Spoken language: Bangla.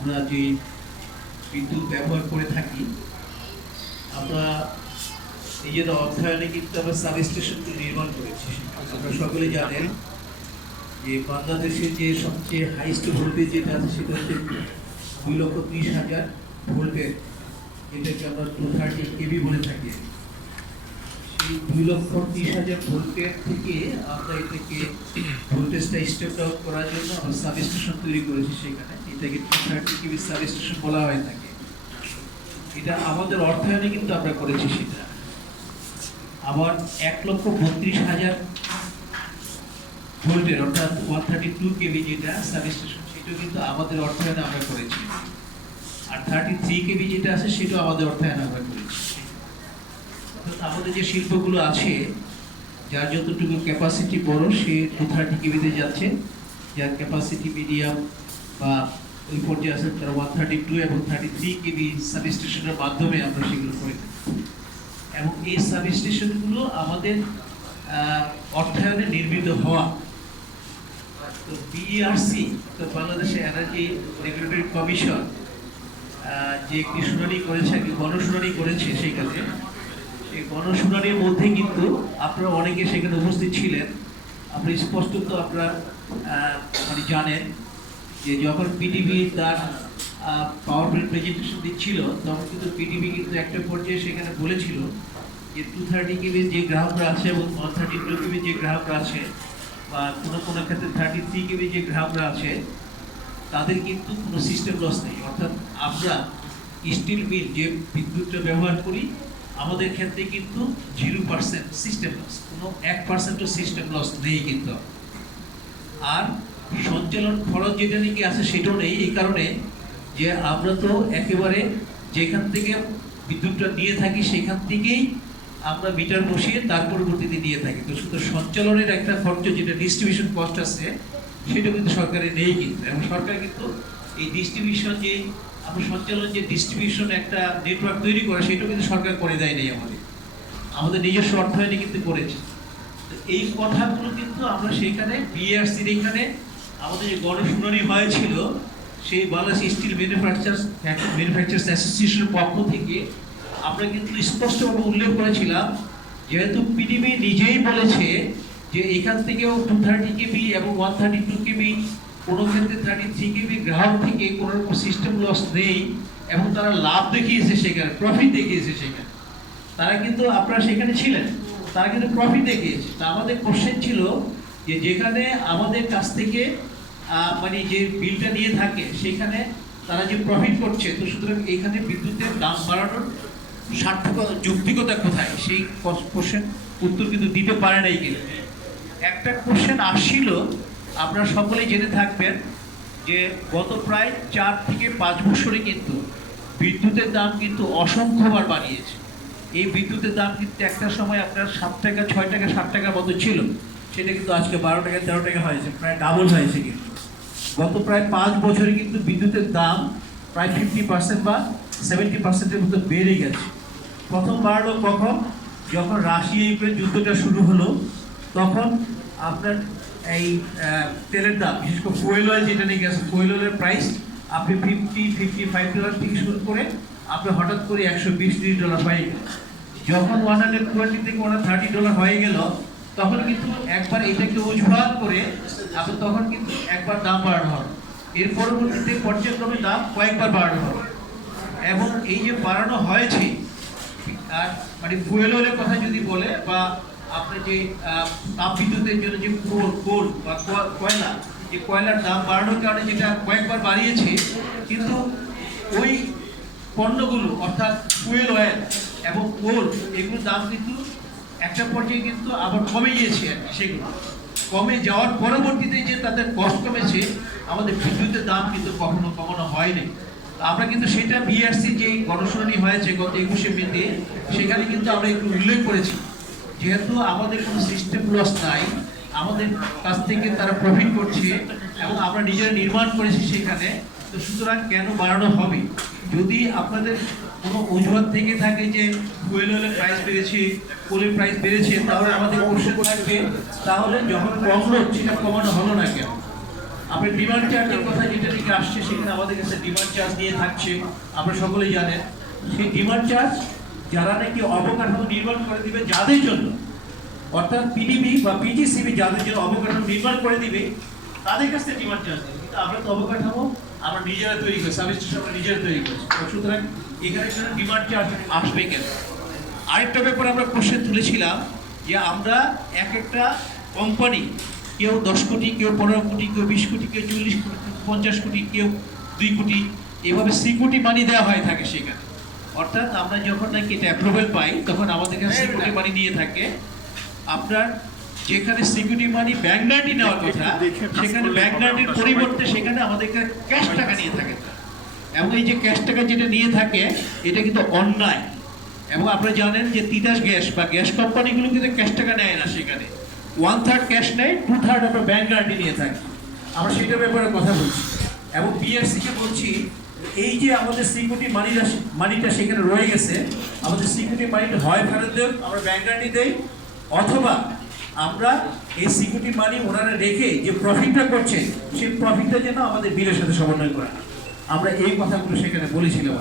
আমরা যে বিদ্যুৎ ব্যবহার করে থাকি, আমরা নিজেদের অর্থায়নে কিন্তু আমরা সাবস্টেশনটি নির্মাণ করেছি। আপনারা সকলে জানেন যে বাংলাদেশের যে সবচেয়ে হাইস্ট ভোল্টেজ যেটা আছে সেটা হচ্ছে 2,30,000 ভোল্টের, যেটাকে আমরা 230 কেভি বলে থাকি। সেই 2,30,000 ভোল্টের থেকে আমরা এটাকে ভোল্টেজটা স্টেপ ডাউন করার জন্য আমরা সাবস্টেশন তৈরি করেছি। সেখানে এটাকে 230 কেভি সাবস্টেশন বলা হয়ে থাকে। এটা আমাদের অর্থায়নে কিন্তু আমরা করেছি। সেটা আবার 1,32,000 ভোল্টের অর্থাৎ 132 কেভি যেটা সাবস্টেশন, সেটাও কিন্তু আমাদের অর্থায়নে আমরা করেছি। আর 33 কেভি যেটা আছে সেটাও আমাদের অর্থায়নে আমরা করেছি। আমাদের যে শিল্পগুলো আছে, যার যতটুকু ক্যাপাসিটি বড় সে 230 কেভিতে যাচ্ছে, যার ক্যাপাসিটি মিডিয়াম বা ওই পর্যায়ে আছে তারা 132 এবং 33 কেভি সাবস্টেশনের মাধ্যমে আমরা সেগুলো করে থাকি। এবং এই সাবস্টেশনগুলো আমাদের অর্থায়নে নির্মিত হওয়া। তো বিইআরসি, তো বাংলাদেশ এনার্জি রেগুলেটরি কমিশন যে একটি শুনানি করেছে, একটি গণশুনানি করেছে, সেখানে এই গণশুনানির মধ্যে কিন্তু আপনারা অনেকে সেখানে উপস্থিত ছিলেন। আপনারা স্পষ্টত আপনারা মানে জানেন যে যখন পিডিবি তার পাওয়ার পয়েন্ট প্রেজেন্টেশন দিচ্ছিল, তখন কিন্তু পিডিবি কিন্তু একটা পর্যায়ে সেখানে বলেছিল যে 230 কেবির যে গ্রাহকরা আছে এবং 132 কেবির যে গ্রাহকরা আছে, বা কোনো কোনো ক্ষেত্রে 33 কেবি যে গ্রাহকরা আছে, তাদের কিন্তু কোনো সিস্টেম লস নেই। অর্থাৎ আমরা স্টিল মিল যে বিদ্যুৎটা ব্যবহার করি, আমাদের ক্ষেত্রে কিন্তু 0% সিস্টেম লস, কোনো 1%ও সিস্টেম লস নেই কিন্তু। আর সঞ্চালন খরচ যেটা নাকি আছে সেটাও নেই, এই কারণে যে আমরা তো একেবারে যেখান থেকে বিদ্যুৎটা নিয়ে থাকি সেখান থেকেই আমরা মিটার বসিয়ে তার পরবর্তীতে নিয়ে থাকি। তো শুধু সঞ্চালনের একটা খরচ যেটা ডিস্ট্রিবিউশন কস্ট আছে সেটা কিন্তু সরকারের নেই কিন্তু। এবং সরকার কিন্তু এই ডিস্ট্রিবিউশন যে আমরা সঞ্চালন যে ডিস্ট্রিবিউশন একটা নেটওয়ার্ক তৈরি করে, সেটাও কিন্তু সরকার করে দেয় নেই, আমাদের নিজস্ব অর্থায়নে কিন্তু করেছে। তো এই কথাগুলো কিন্তু আমরা সেখানে বিইআরসির এখানে আমাদের যে গণশুনানি হয়েছিল, সেই বাংলাদেশ স্টিল ম্যানুফ্যাকচারার্স অ্যাসোসিয়েশনের পক্ষ থেকে আমরা কিন্তু স্পষ্টভাবে উল্লেখ করেছিলাম, যেহেতু পিডিবি নিজেই বলেছে যে এখান থেকেও 230 কেবি এবং 132 কেবি, কোনো ক্ষেত্রে 33 কেবি গ্রাহক থেকে কোনো রকম সিস্টেম লস নেই, এবং তারা লাভ দেখিয়েছে, সেখানে প্রফিট দেখিয়েছে। সেখানে তারা কিন্তু, আপনারা সেখানে ছিলেন, তারা কিন্তু প্রফিট দেখিয়েছে। তা আমাদের কোশ্চেন ছিল যে যেখানে আমাদের কাছ থেকে মানে যে বিলটা নিয়ে থাকে সেখানে তারা যে প্রফিট করছে, তো সুতরাং এখানে বিদ্যুতের দাম বাড়ানোর সার্থকতা, যৌক্তিকতা কোথায়, সেই কোশ্চেন উত্তর কিন্তু দিতে পারে নাই। কিন্তু একটা কোশ্চেন আসছিল, আপনারা সকলেই জেনে থাকবেন যে গত প্রায় 4 থেকে 5 বছরে কিন্তু বিদ্যুতের দাম কিন্তু অসংখ্যবার বাড়িয়েছে। এই বিদ্যুতের দাম কিন্তু একটা সময় আপনার 7 টাকা, 6 টাকা, 7 টাকার মতো ছিল, সেটা কিন্তু আজকে 12 টাকা, 13 টাকা হয়েছে, প্রায় ডাবল হয়েছে। কিন্তু গত প্রায় 5 বছরে কিন্তু বিদ্যুতের দাম প্রায় 50% বা 70%-এর মতো বেড়ে গেছে। প্রথম বাড়লো কখন? যখন রাশিয়া ইউক্রেন যুদ্ধটা শুরু হলো, তখন আপনার এই তেলের দাম, বিশেষ করে ফুয়েল অয়েল যেটা নিয়ে গেছে, ফুয়েল অয়েলের প্রাইস আপনি $55 থেকে শুরু করে আপনার হঠাৎ করে $120 হয়ে গেল। যখন $120 থেকে $130 হয়ে গেল, তখন কিন্তু একবার এটাকে অজুহাত করে আপনি তখন কিন্তু একবার দাম বাড়ানো হবে। এর পরবর্তীতে পর্যায়ক্রমে দাম কয়েকবার বাড়ানো হবে। এবং এই যে বাড়ানো হয়েছে, আর মানে ফুয়েল অয়েলের কথা যদি বলে, বা আপনার যে তাপবিদ্যুতের জন্য যে কোল বা কয়লা, যে কয়লার দাম বাড়ানোর কারণে যেটা কয়েকবার বাড়িয়েছে, কিন্তু ওই পণ্যগুলো অর্থাৎ ফুয়েল অয়েল এবং কোল, এগুলোর দাম কিন্তু একটা পর্যায়ে কিন্তু আবার কমে গিয়েছে। আর কি সেগুলো কমে যাওয়ার পরবর্তীতে যে তাদের কষ্ট কমেছে, আমাদের বিদ্যুতের দাম কিন্তু কখনো কমানো হয়নি। আমরা কিন্তু সেটা বিইআরসি যে গণশুনানি হয়েছে গত 21শে মেতে, সেখানে কিন্তু আমরা একটু উল্লেখ করেছি, যেহেতু আমাদের কোনো সিস্টেম লস নাই, আমাদের কাছ থেকে তারা প্রফিট করছে এবং আমরা নিজেরা নির্মাণ করেছি সেখানে, তো সুতরাং কেন বাড়ানো হবে? যদি আপনাদের কোনো অজুহাত থেকে থাকে যে ফুয়েল অয়েলের প্রাইস বেড়েছে, কোলের প্রাইস বেড়েছে, তাহলে আমাদের কোশ্চেন থাকবে, তাহলে যখন কমলো সেটা কমানো হলো না কেন? আপনার ডিমান্ড চার্জের কথা যেটা থেকে আসছে, সেখানে আমাদের কাছে ডিমান্ড চার্জ নিয়ে থাকছে, আপনারা সকলেই জানেন। সেই ডিমান্ড চার্জ যারা নাকি অবকাঠামো নির্মাণ করে দিবে যাদের জন্য, অর্থাৎ পিডিবি বা পিজিসিবি যাদের জন্য অবকাঠামো নির্মাণ করে দিবে তাদের কাছ থেকে ডিমান্ড চার্জ দেবে। কিন্তু আমরা তো অবকাঠামো আমরা নিজেরা তৈরি করি, সাবস্টেশন আমরা নিজেরা তৈরি করছি, সুতরাং এখানে ডিমান্ড চার্জ আসবে কেন? আরেকটা ব্যাপারে আমরা প্রশ্ন তুলেছিলাম যে আমরা এক একটা কোম্পানি, কেউ 10 কোটি, কেউ 15 কোটি, কেউ 20 কোটি, কেউ 40 কোটি, 50 কোটি, কেউ 2 কোটি, এভাবে সিকিউরিটি মানি দেওয়া হয়ে থাকে সেখানে। অর্থাৎ আমরা যখন নাকি এটা অ্যাপ্রুভেল পাই তখন আমাদের কাছে সিকিউরিটি মানি নিয়ে থাকে। আপনার যেখানে সিকিউরিটি মানি ব্যাংক গ্যারান্টি নেওয়ার কথা, সেখানে ব্যাংক গ্যারান্টির পরিবর্তে সেখানে আমাদের ক্যাশ টাকা নিয়ে থাকে। এবং এই যে ক্যাশ টাকা যেটা নিয়ে থাকে এটা কিন্তু অন্যায়। এবং আপনারা জানেন যে তিতাস গ্যাস বা গ্যাস কোম্পানিগুলো কিন্তু ক্যাশ টাকা নেয় না, সেখানে 1/3 ক্যাশ নেয়, 2/3 আমরা ব্যাংক গ্যারান্টি নিয়ে থাকি। আমরা সেটার ব্যাপারে কথা বলছি এবং বিএফসিকে বলছি এই যে আমাদের সিকিউরিটি মানিটা সেখানে রয়ে গেছে, আমাদের সিকিউরিটি মানিটা হয় ফেরত দেব, আমরা ব্যাংক গ্যারান্টি দেই, অথবা আমরা এই সিকিউরিটি মানি ওনারা রেখে যে প্রফিটটা করছে সেই প্রফিটটা যেন আমাদের বিলের সাথে সমন্বয় করা। আমরা এই কথাগুলো সেখানে বলেছিলাম।